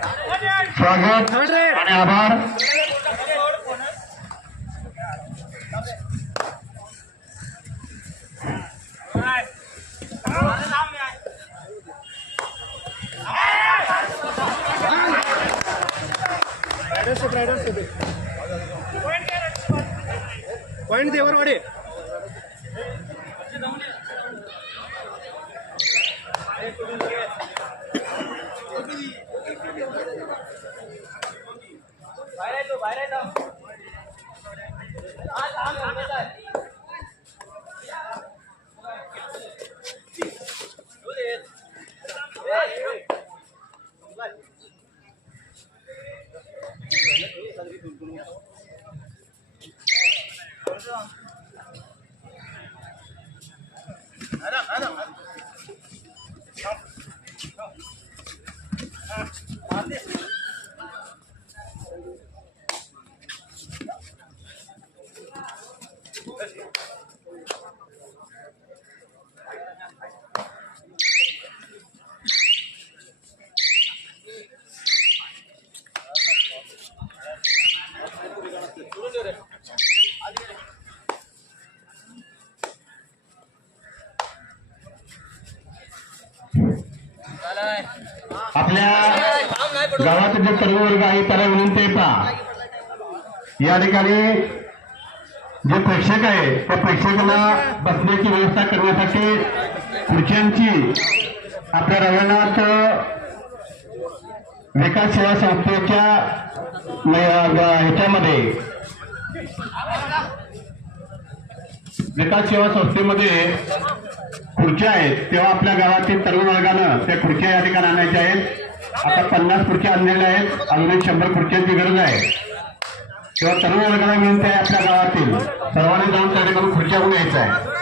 स्वागत आणि आभार. पॉईंट देवर वाडे आपल्या जे सर्व वर्ग आहे त्याला विनंती आहे पहा. या ठिकाणी जे प्रेक्षक आहे त्या प्रेक्षकांना बसण्याची व्यवस्था करण्यासाठी खुर्च्यांची आपल्या रवनाथ विकास सेवा संस्थेच्या ह्याच्यामध्ये विकास सेवा संस्थेमध्ये खुर्च्या आहेत. तेव्हा आपल्या गावातील तरुण वर्गानं त्या खुर्च्या या ठिकाणी आणायच्या आहेत. आता पन्नास खुर्च्या आणलेल्या आहेत. अजून एक शंभर खुर्च्यांची गरज आहे. तेव्हा तरुण वर्गाला विनंती आहे आपल्या गावातील सर्वांनी जाऊन त्या ठिकाणी खुर्च्या घेऊन यायचं आहे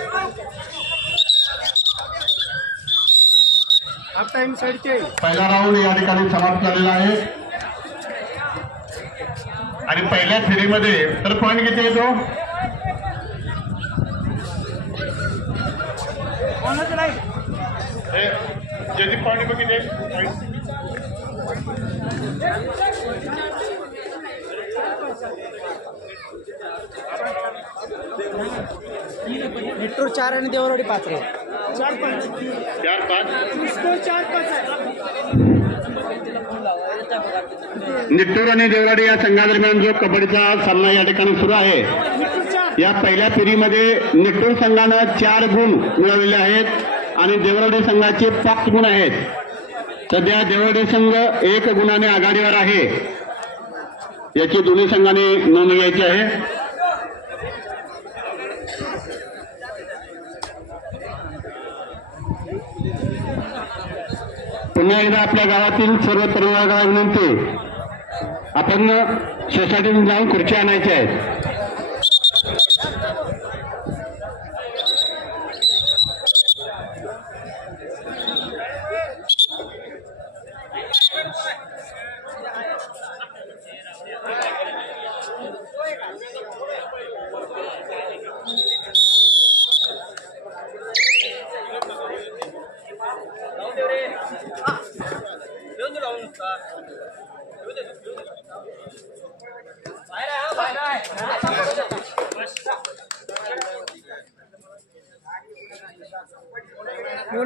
पहिला राऊंड या ठिकाणी समाप्त झालेला आहे. आणि पहिल्या फेरीमध्ये तर पॉईंट किती येतो ज्याची पॉईंट किती मेट्रो चार आणि देवरवाडी पाच रे. चार पाच? चार पाच चार पाच आहे. निट्टूर आणि देवराडी या संघादरम्यान जो कबड्डीचा सामना या ठिकाणी सुरू आहे या पहिल्या फेरीमध्ये निट्टूर संघानं चार गुण मिळवलेले आहेत आणि देवराडी संघाचे पाच गुण आहेत. सध्या देवराडी संघ एक गुणाने आघाडीवर आहे. याची दोन्ही संघाने नोंद घ्यायची आहे. पुन्हा एकदा आपल्या गावातील सर्व तरुण विनंती. आपण सोसायटीत जाऊन खुर्च्या आणायच्या आहेत.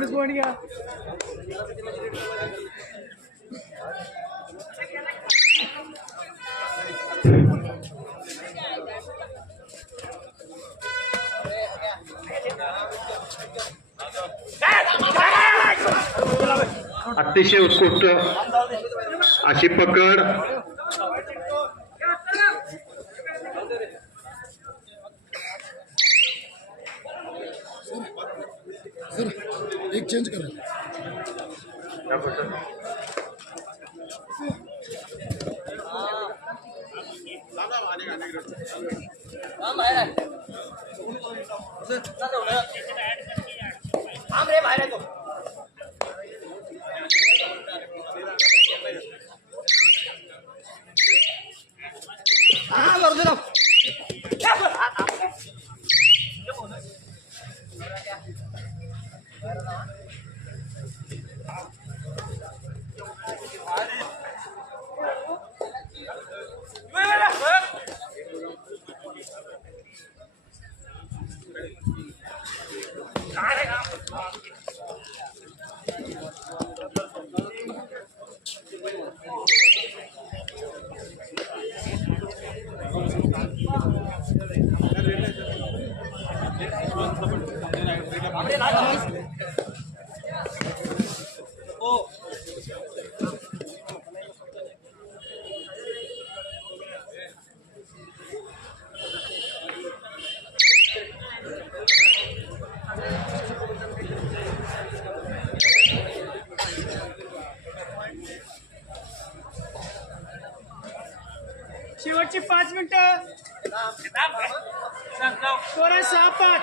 दोनच पॉईंट घ्या? अतिशय उत्कृष्ट अशी पकड. एक चेंज करा. हां रे बाहेर 喂喂喂！拿来啊！शेवटची पाच मिनिटं. सहा पाच.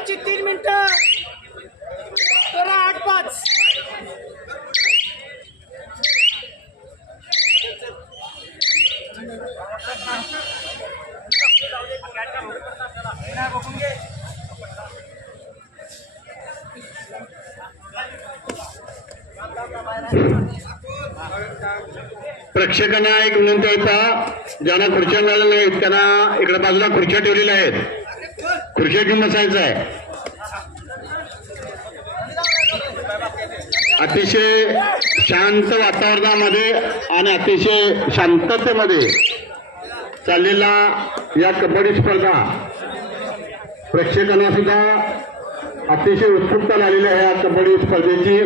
शेवटची तीन मिनिटं. स्कोर आठ पाच प्रेक्षकांना एक विनंती होता ज्यांना खुर्च्या मिळाल्या नाहीत त्यांना इकडे बाजूला खुर्च्या ठेवलेल्या आहेत. खुर्च्या घेऊन बसायचं आहे. अतिशय शांत वातावरणामध्ये आणि अतिशय शांततेमध्ये चाललेला या कबड्डी स्पर्धा. प्रेक्षकांना सुद्धा अतिशय उत्सुकता झालेली आहे या कबड्डी स्पर्धेची.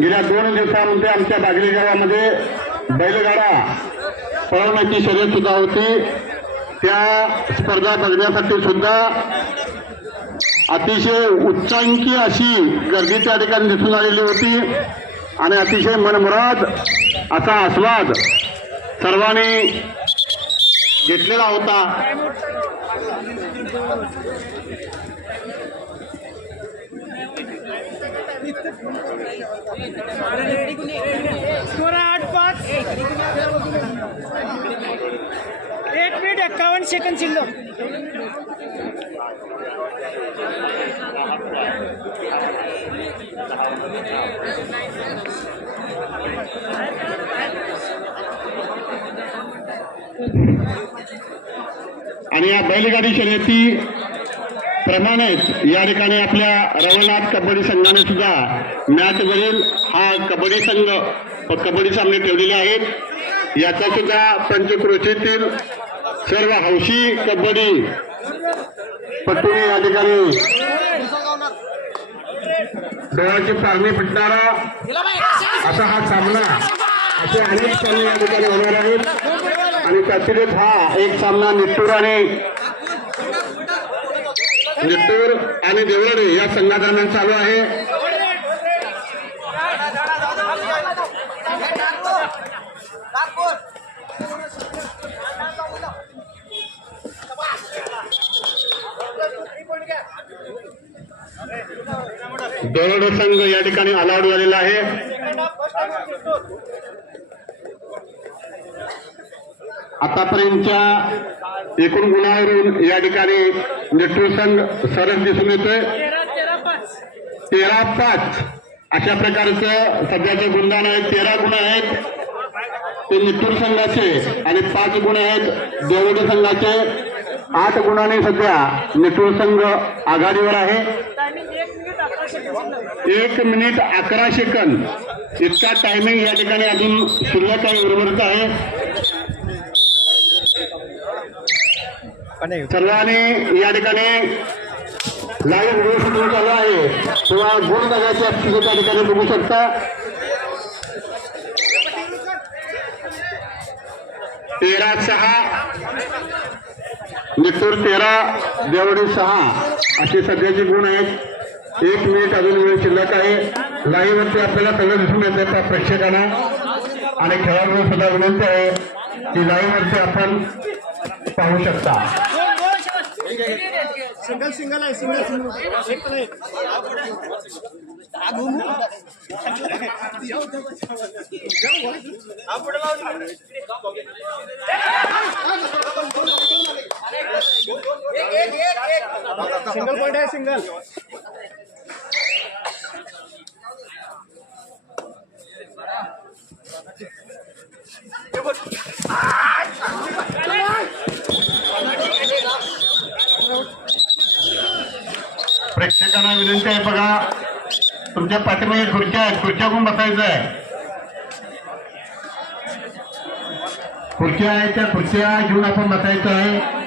गेल्या दोन दिवसामध्ये आमच्या बागली गावामध्ये बैलगाडा पळवण्याची शर्यत सुद्धा होती. त्या स्पर्धा बघण्यासाठी सुद्धा अतिशय उच्चांकी अशी गर्दी त्या ठिकाणी दिसून आलेली होती आणि अतिशय मनमुराद असा आस्वाद सर्वांनी घेतलेला होता. आठ पाच. एक मिनिट एक्कावन्न सेकंद आणि या बैलगाडी शर्यती प्रमाणेच या ठिकाणी आपल्या रवनाथ कबड्डी संघाने सुद्धा मॅच वरील हा कबड्डी संघ कबड्डी सामने ठेवलेले आहेत. याचा सुद्धा पंचक्रोशीतील सर्व हौशी कबड्डी पट्टूने या ठिकाणी डोळ्याची पारणी पिटणारा असा हा सामना. असे अनेक सामने या ठिकाणी होणार आहेत. आणि त्यातीलच हा एक सामना निट्टूर आणि निट्टूर आणि देवळडे या संघादरम्यान चालू आहे. देवडे संघ या ठिकाणी अलाउड झालेला आहे. आतापर्यंतच्या एकूण गुणावरून या ठिकाणी म्हणजे नेतृत्व संघ सरस दिसून येतोय. तेरा पाच अशा प्रकारचं सध्याचे गुणदान आहेत तेरा गुण आहेत. ते निट्टूर संघाचे आणि पाच गुण आहेत. देवडी संघाचे. आठ गुणाने सध्या निट्टूर संघ आघाडीवर आहे. एक मिनिट अकरा सेकंद. इतका टायमिंग या ठिकाणी अजून शिल्लक आहे उर्वरित आहे. सर्वांनी या ठिकाणी लाईव्ह व्हिडिओ शूटिंग चालू आहे. किंवा गुण बघायचे असतील त्या ठिकाणी बघू शकता. तेरा सहा. मित्र तेरा देवडी सहा. असे सध्याचे गुण आहेत. एक मिनिट अजून वेळ शिल्लक आहे. लाईव्ह वरती आपल्याला सगळं दिसून येत त्या प्रेक्षकांना विनंती आहे की लाईव्ह वरती आपण पाहू शकता. सिंगल सिंगल आहे, सिंगल सिंगल. एक सिंगल पॉइंट आहे, सिंगल. प्रेक्षकांना विनंती आहे बघा. तुमच्या पाठीमागे खुर्च्या आहेत. खुर्च्या कोण बसायचं आहे? खुर्च्या आहेत त्या खुर्च्या घेऊन आपण बसायचं आहे.